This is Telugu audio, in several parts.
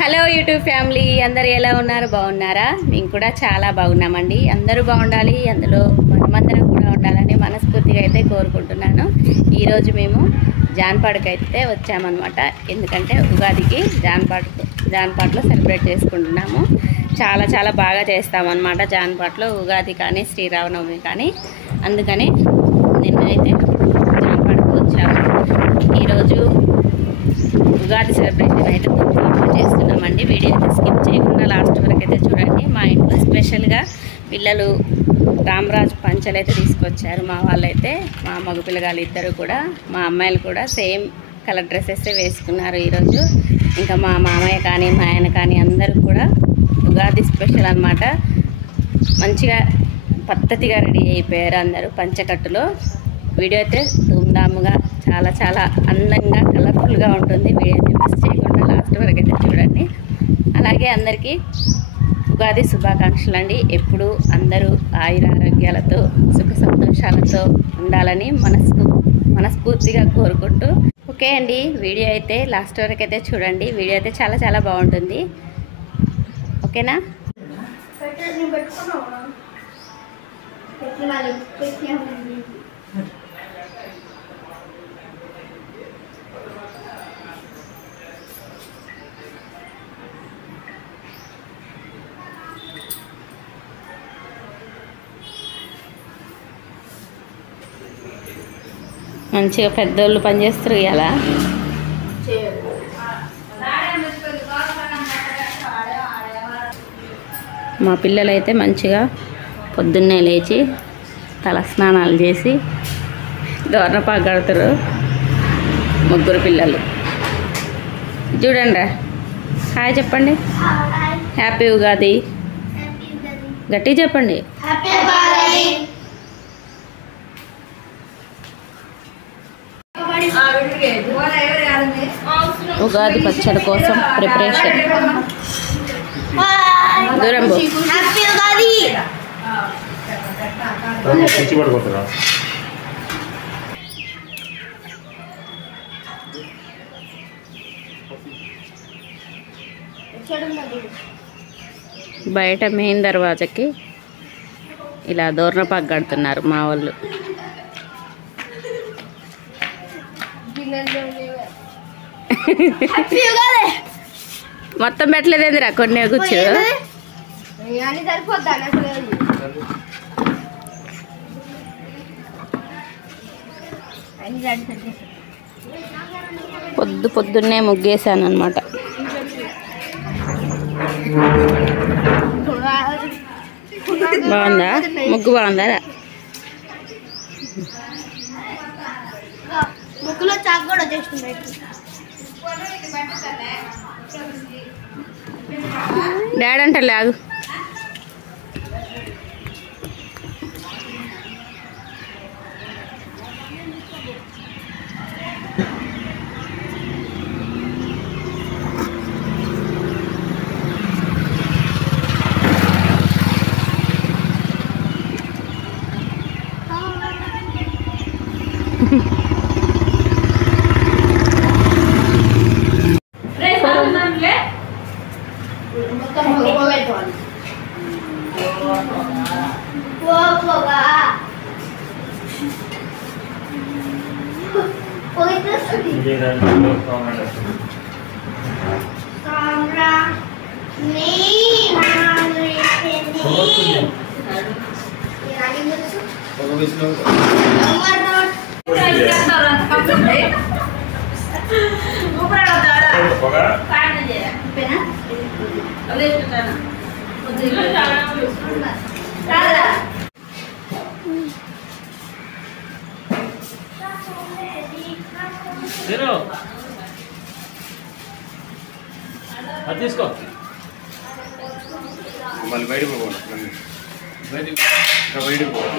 హలో యూట్యూబ్ ఫ్యామిలీ, అందరు ఎలా ఉన్నారు? బాగున్నారా? మేము కూడా చాలా బాగున్నామండి. అందరూ బాగుండాలి, అందులో మనమందరం కూడా ఉండాలని మనస్ఫూర్తిగా అయితే కోరుకుంటున్నాను. ఈరోజు మేము జాన్పాడుకి అయితే వచ్చామన్నమాట. ఎందుకంటే ఉగాదికి జాన్పాట్లో సెలబ్రేట్ చేసుకుంటున్నాము. చాలా చాలా బాగా చేస్తామన్నమాట జాన్పాట్లో, ఉగాది కానీ శ్రీరామనవమి కానీ. అందుకని నిన్నైతే జాన్పాడుకు వచ్చాము. ఈరోజు ఉగాది సెలబ్రేషన్ అయితే చేస్తున్నామండి. వీడియో అయితే స్కిప్ చేయకుండా లాస్ట్ వరకు అయితే చూడండి. మా ఇంట్లో స్పెషల్గా పిల్లలు రామరాజు పంచలు అయితే తీసుకొచ్చారు. మా వాళ్ళైతే, మా మగ పిల్లగాళ్ళు ఇద్దరు కూడా, మా అమ్మాయిలు కూడా సేమ్ కలర్ డ్రెస్సెస్ వేసుకున్నారు ఈరోజు. ఇంకా మా మామయ్య కానీ మా ఆయన కానీ అందరూ కూడా ఉగాది స్పెషల్ అన్నమాట. మంచిగా పద్ధతిగా రెడీ అయిపోయారు అందరూ పంచకట్టులో. వీడియో అయితే ధూమ్ధాముగా చాలా చాలా అందంగా కలర్ఫుల్గా ఉంటుంది. వీడియో అయితే మిస్ చేయకుండా లాస్ట్ వరకు అయితే చూడండి. అలాగే అందరికీ ఉగాది శుభాకాంక్షలు అండి. ఎప్పుడూ అందరూ ఆయురారోగ్యాలతో సుఖ సంతోషాలతో ఉండాలని మనస్ఫూర్తిగా కోరుకుంటూ, ఓకే అండి. వీడియో అయితే లాస్ట్ వరకు అయితే చూడండి. వీడియో అయితే చాలా చాలా బాగుంటుంది. ఓకేనా? మంచిగా పెద్దోళ్ళు పనిచేస్తారు ఇలా. మా పిల్లలైతే మంచిగా పొద్దున్నే లేచి తల స్నానాలు చేసి దోరణపాకు కడతారు. ముగ్గురు పిల్లలు చూడండి. హాయ్ చెప్పండి. హ్యాపీ ఉగాది గట్టిగా చెప్పండి. ఉగాది పచ్చడి కోసం ప్రిపరేషన్. దూరం బయట మెయిన్ దర్వాజకి ఇలా దోరణపాకు కడుతున్నారు మా వాళ్ళు. మొత్తం పెట్టలేదేందిరా, కొన్ని కూర్చో. పొద్దున్నే ముగ్గేసాను అనమాట. బాగుందా ముగ్గు? బాగుందా? ముగ్గులో చాక్ కూడా చేసుకున్నాయి. డాడీ అంటే లాగు. అది తీసుకో మళ్ళీ బయటకు పోవాలి. బయటకు పోవాలి.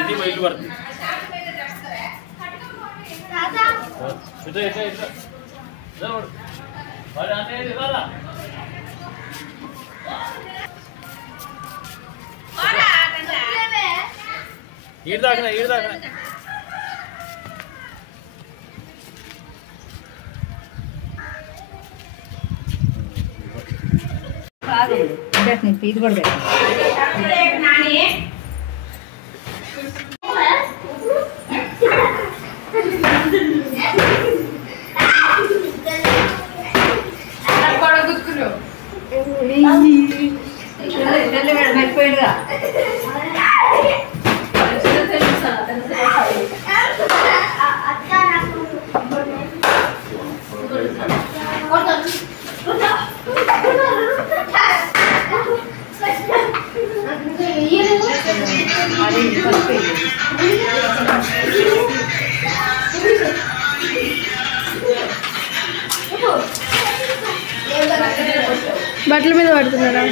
ఇది బయట పడుతుంది. ఇట్లా ఈడు దాకా ఇది కూడా అయిపోయాడుగా బట్టల మీద పడుతున్నారా?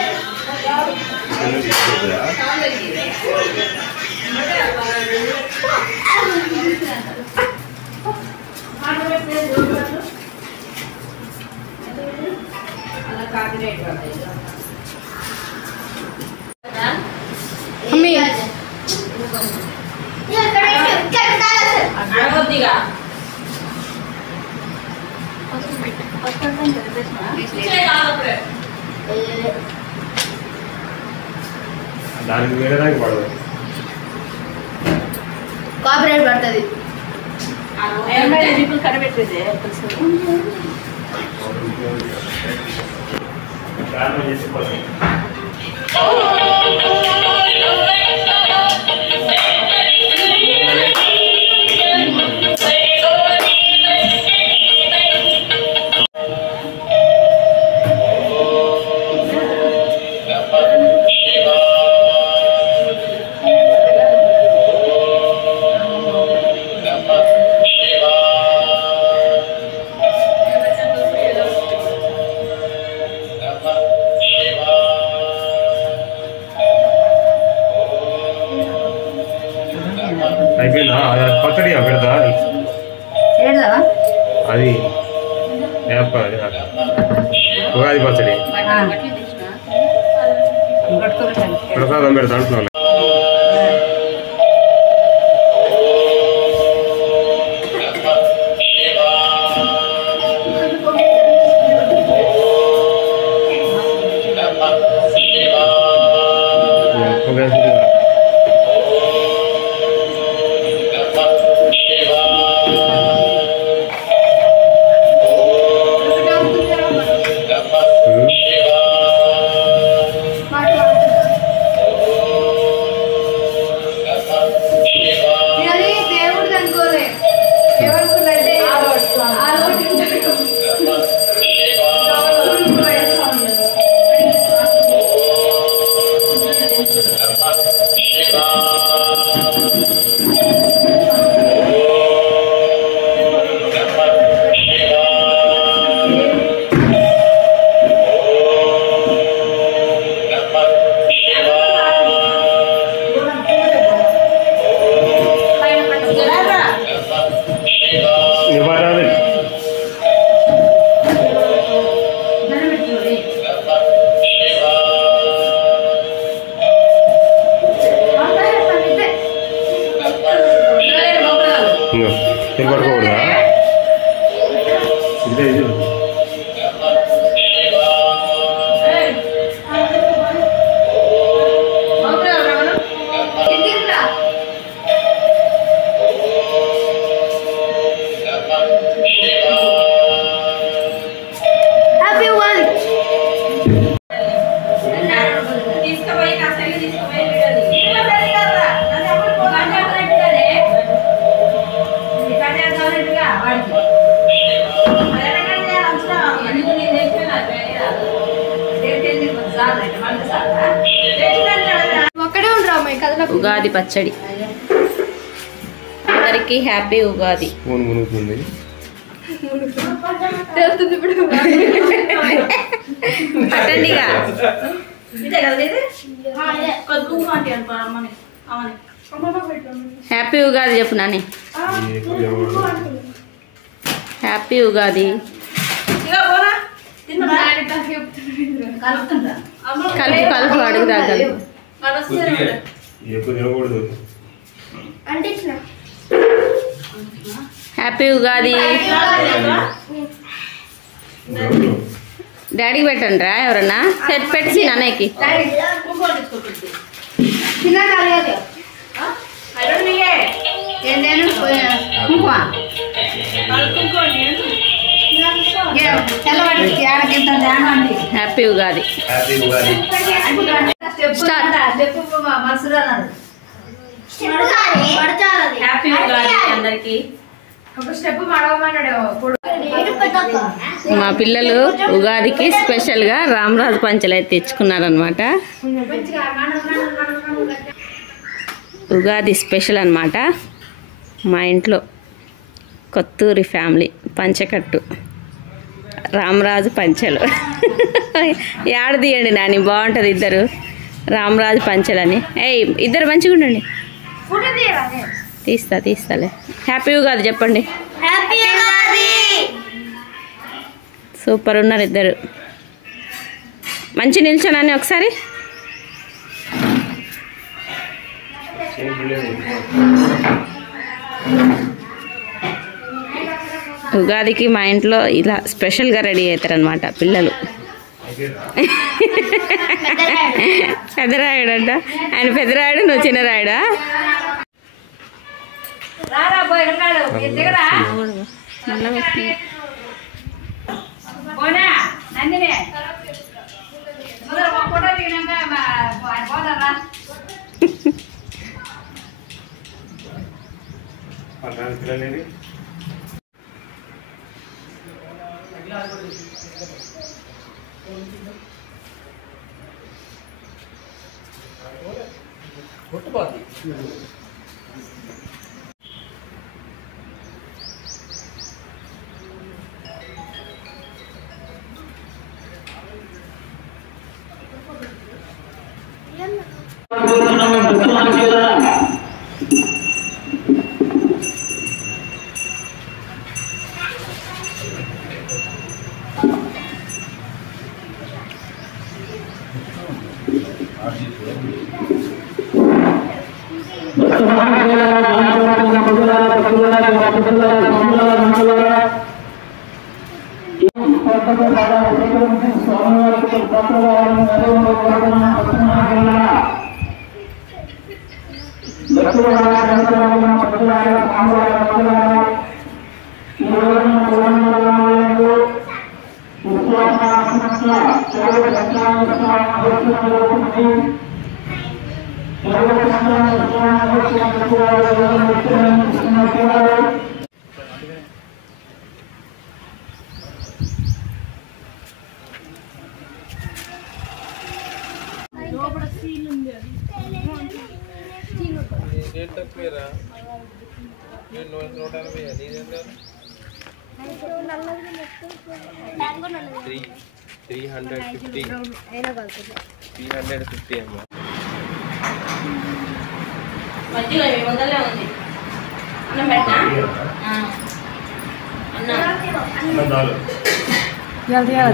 మమ్మీ దానికి వేరే దానికి పడదు. కాపీరైట్ పడుతుంది. దాంట్లో చేసిపోతాం. అయిపోయిందా? పచ్చడి పెడతా అది ఉగాది పచ్చడి ప్రసాదం పెడతా అంటున్నాను. పడుకోకూడదా? ఇదే ఇది ఉగాది పచ్చడి. అందరికీ హ్యాపీ ఉగాది. పట్టండిగా. హ్యాపీ ఉగాది చెప్పు నాని. హ్యాపీ ఉగాది. కలుపు కలుపు అడుగు దాకా ఎక్కువ తినకూడదు. హ్యాపీ ఉగాది. డాడీకి పెట్టండి రా ఎవరన్నా సెట్ పెట్టి నాన్నకి. Happy Ugadi. Happy Ugadi. Happy Ugadi అందరికి. మా పిల్లలు ఉగాదికి స్పెషల్గా రామరాజు పంచలు అయితే తెచ్చుకున్నారనమాట. ఉగాది స్పెషల్ అనమాట. మా ఇంట్లో కొత్తూరి ఫ్యామిలీ పంచకట్టు రామరాజు పంచలు. యాడ తీయండి నాని, బాగుంటుంది ఇద్దరు రామరాజు పంచలని. ఏయ్ ఇద్దరు మంచిగా ఉండండి. తీస్తాలే. హ్యాపీ ఉగాది చెప్పండి. సూపర్ ఉన్నారు ఇద్దరు. మంచి నిల్చోనని ఒకసారి. ఉగాదికి మా ఇంట్లో ఇలా స్పెషల్గా రెడీ అవుతారనమాట పిల్లలు. పెద్దరాయుడు అంట ఆయన. పెద్దరాయుడు నువ్వు చిన్నరాయుడా? పిల్లలు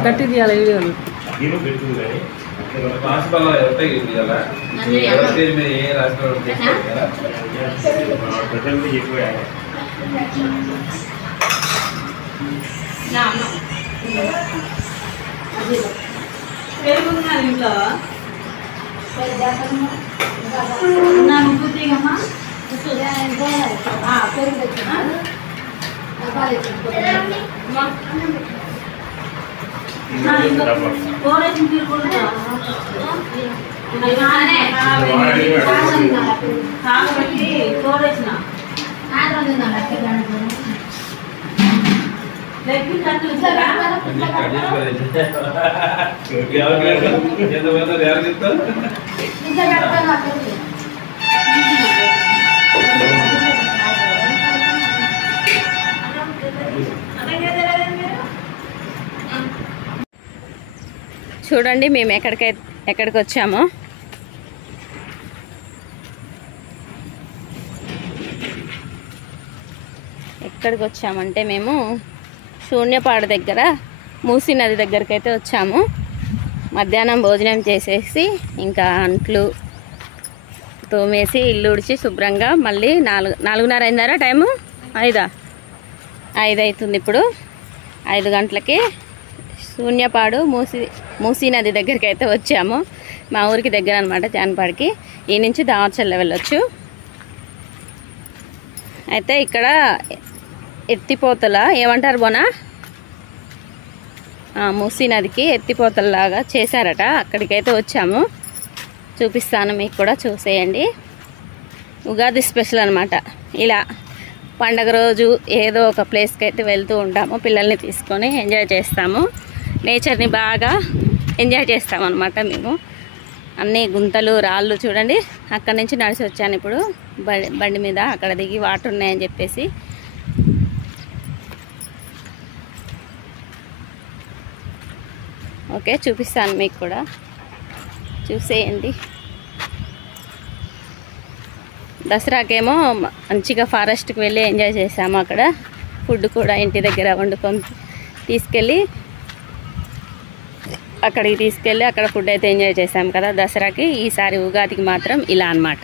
గట్టి తీయాలి వీడియోలు. ఇంట్లో చూడండి మేము ఎక్కడికి వచ్చామో. ఎక్కడికి వచ్చామంటే మేము శూన్యపాడు దగ్గర మూసీ నది దగ్గరికి అయితే వచ్చాము. మధ్యాహ్నం భోజనం చేసేసి ఇంకా అంట్లు తోమేసి ఇల్లు ఉడిచి శుభ్రంగా మళ్ళీ 4:30 అయిందారా టైము 5 అవుతుంది ఇప్పుడు. 5 గంటలకి శూన్యపాడు మూసీ నది దగ్గరికి అయితే వచ్చాము. మా ఊరికి దగ్గర అనమాట జాన్పాడికి. ఈ నుంచి దామర్చల్ల వెళ్ళొచ్చు. అయితే ఇక్కడ ఎత్తిపోతల ఏమంటారు బోనా, మూసీ నదికి ఎత్తిపోతలలాగా చేశారట. అక్కడికైతే వచ్చాము, చూపిస్తాను మీకు కూడా, చూసేయండి. ఉగాది స్పెషల్ అనమాట. ఇలా పండగ రోజు ఏదో ఒక ప్లేస్కి అయితే వెళ్తూ ఉంటాము, పిల్లల్ని తీసుకొని ఎంజాయ్ చేస్తాము, నేచర్ని బాగా ఎంజాయ్ చేస్తాము అనమాట మేము. అన్ని గుంతలు రాళ్ళు చూడండి. అక్కడి నుంచి నడిచి వచ్చాను ఇప్పుడు బండి మీద. అక్కడ దిగి వాటర్ ఉన్నాయని చెప్పేసి ఓకే చూపిస్తాను మీకు కూడా, చూసేయండి. దసరాకేమో మంచిగా ఫారెస్ట్కి వెళ్ళి ఎంజాయ్ చేసాము. అక్కడ ఫుడ్ కూడా ఇంటి దగ్గర వండుకొని తీసుకెళ్ళి అక్కడికి తీసుకెళ్ళి అక్కడ ఫుడ్ అయితే ఎంజాయ్ చేసాం కదా దసరాకి. ఈసారి ఉగాదికి మాత్రం ఇలా అన్నమాట.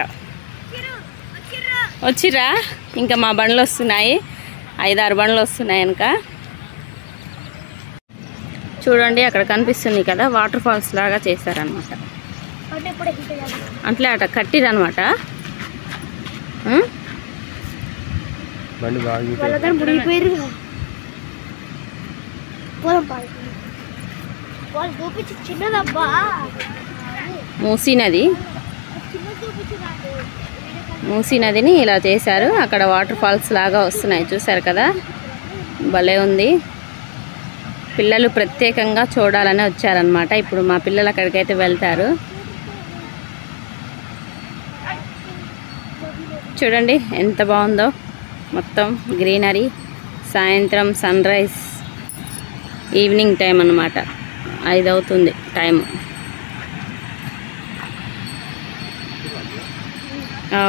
వచ్చిర్రా, ఇంకా మా బండ్లు వస్తున్నాయి, 5-6 బండ్లు వస్తున్నాయి వెనక. చూడండి అక్కడ కనిపిస్తుంది కదా, వాటర్ ఫాల్స్ లాగా చేశారనమాట. అట్లే అట కట్టిరనమాట. మూసీ నదిని ఇలా చేశారు. అక్కడ వాటర్ ఫాల్స్ లాగా వస్తున్నాయి, చూసారు కదా, భలే ఉంది. పిల్లలు ప్రత్యేకంగా చూడాలని వచ్చారనమాట. ఇప్పుడు మా పిల్లలు అక్కడికైతే వెళ్తారు. చూడండి ఎంత బాగుందో, మొత్తం గ్రీనరీ. సాయంత్రం సన్ రైజ్, ఈవినింగ్ టైం అన్నమాట, 5 అవుతుంది టైము.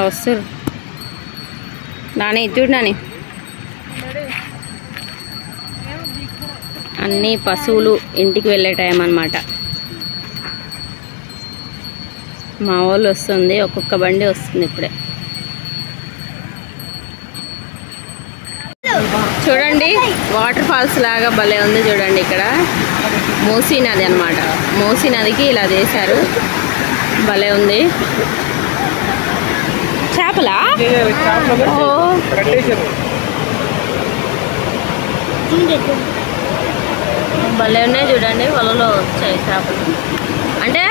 వస్తారు నాని, చూడు నాని, అన్నీ పశువులు ఇంటికి వెళ్ళే టైం అన్నమాట. మా వాళ్ళు వస్తుంది, ఒక్కొక్క బండి వస్తుంది ఇప్పుడే. చూడండి వాటర్ ఫాల్స్ లాగా భలే ఉంది చూడండి. ఇక్కడ మూసీ నది అన్నమాట. మూసీ నదికి ఇలా చేశారు, భలే ఉంది. చేపలా భలే ఉన్నాయి చూడండి. వలలో వచ్చాయి చేపలు. అంటే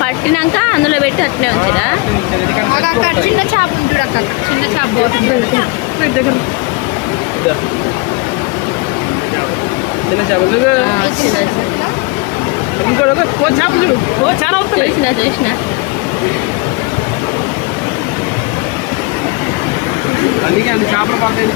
పట్టినాక అందులో పెట్టి అట్నే వచ్చిరా. చిన్న చేప ఉంటుంది అక్కడ, చిన్న చేప చూసిన అందుకే అన్ని చేపలు పడతాయి.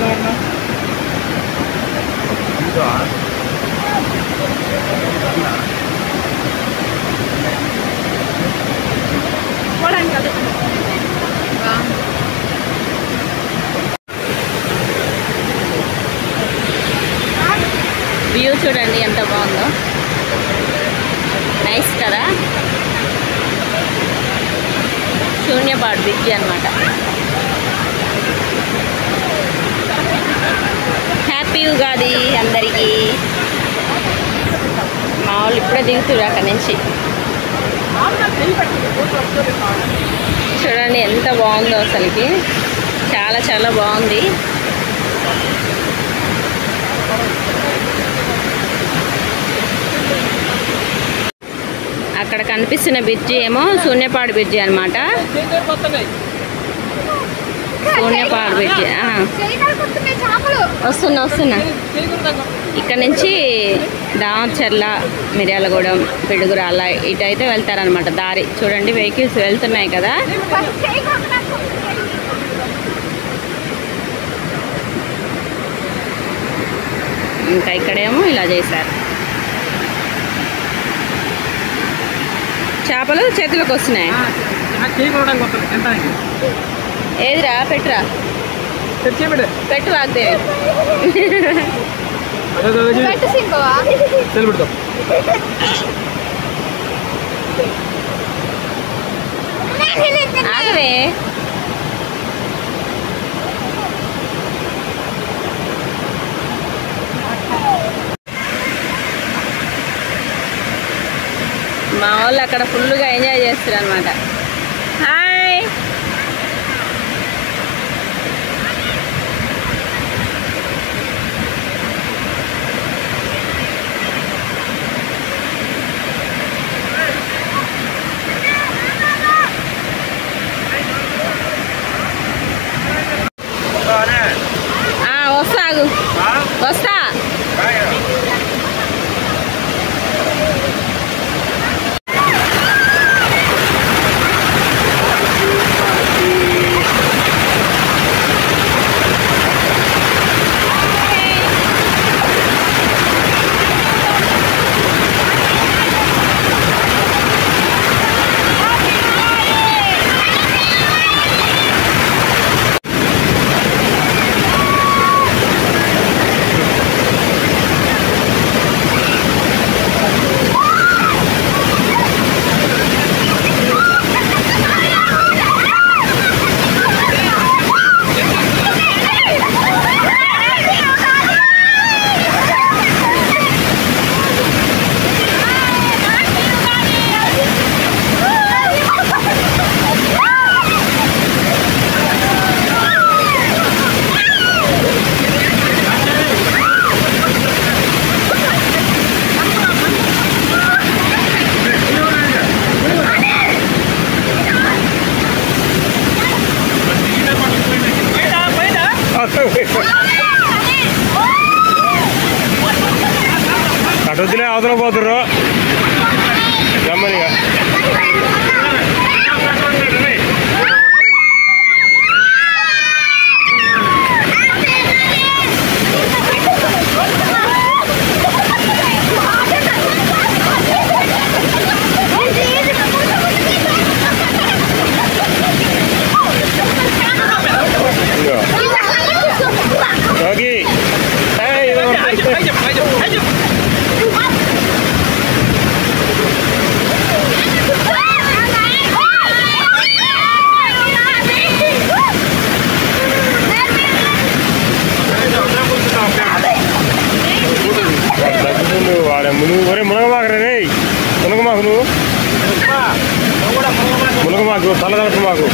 వ్యూ చూడండి ఎంత బాగుందో, నైస్ కదా. శూన్యపాడు బ్రిడ్జి అన్నమాట. హ్యాపీ ఉగాది అందరికీ. మా వాళ్ళు ఇప్పుడే దిగుతున్నారు అక్కడి నుంచి. చూడండి ఎంత బాగుందో అసలుకి, చాలా చాలా బాగుంది. అక్కడ కనిపిస్తున్న బ్రిడ్జి ఏమో శూన్యపాడు బ్రిడ్జి అన్నమాట. శూన్యపాడు బ్రిడ్జి వస్తున్నా. ఇక్కడ నుంచి దామర్చర్ల, మిర్యాలగూడెం, పిడుగురాళ్ళ ఇటైతే వెళ్తారనమాట. దారి చూడండి, వెహికల్స్ వెళ్తున్నాయి కదా. ఇంకా ఇక్కడేమో ఇలా చేశారు. చేపలు చేతులకు వస్తున్నాయి. ఏదిరా, పెట్టురా, పెట్టు వాగ్దేవి. ఆగవే. మా వాళ్ళు అక్కడ ఫుల్గా ఎంజాయ్ చేస్తారు అనమాట. హాయ్. వస్తాగు, వస్తా. అటొద్దులే అవతల పోతుర్రు గమ్మనిగా. మునగమాకు తలదలకు మాకు